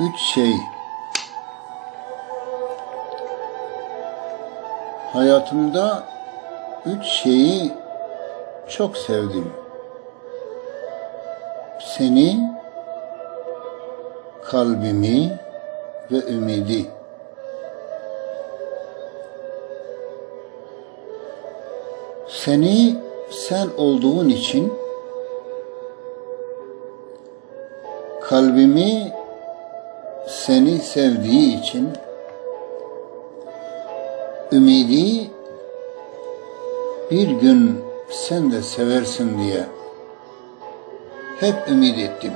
Üç şey. Hayatımda üç şeyi çok sevdim. Seni, kalbimi ve ümidi. Seni sen olduğun için, kalbimi seni sevdiği için, ümidi bir gün sen de seversin diye hep ümit ettim.